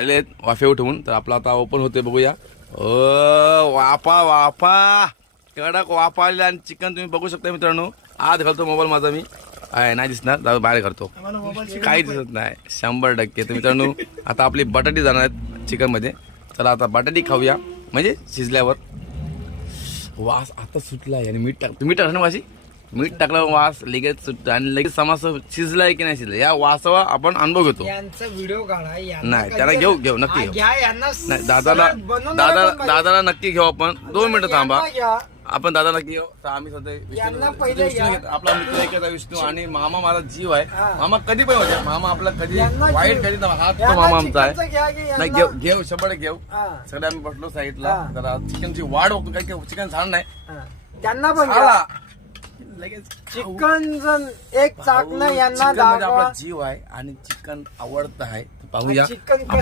झालेले आहेत वाफे ठेवून. तर आपला आता ओपन होते बघूया. वाफा वाफा कडक वाफा आलेला आणि चिकन तुम्ही बघू शकता मित्रांनो. आत घालतो मोबाईल माझा मी. आहे नाही दिसणार, बाहेर करतो, काही दिसत नाही 100%. तर मित्रांनो आता आपली बटाटी जाणार आहेत चिकन मध्ये. चला आता बटाटी खाऊया, म्हणजे शिजल्यावर. वास आता सुटला आहे आणि मीठ तुम्ही टाकलं ना वाशी, मीठ टाकल्यावर वास लगेच सुटतं आणि लगेच समज शिजलाय की नाही शिजलं या वासावा आपण अनुभव घेतो. यांचा व्हिडिओ काढा. नाही त्याला घेऊ नक्की घेऊ. घ्या यांना. नाही दादाला नक्की घेऊ आपण. 2 मिनिटं थांबा, आपण दादा नक्की घेऊ. तर आम्ही सध्या आपला मित्र एक विष्णू आणि मामा माझा जीव आहे. मामा कधी पण होते, मामा आपला कधी वाईट कधी हा तो मामा आमचा आहे. नाही घेऊ 100% घेऊ. सगळे आम्ही बसलो साईडला. जरा चिकनची वाढ बघतो, काही चिकन छान नाही त्यांना पण लगेच. चिकन एक चाकणं यांना आपला जीव आहे आणि चिकन आवडतं आहे. पाहूया चिकन आपला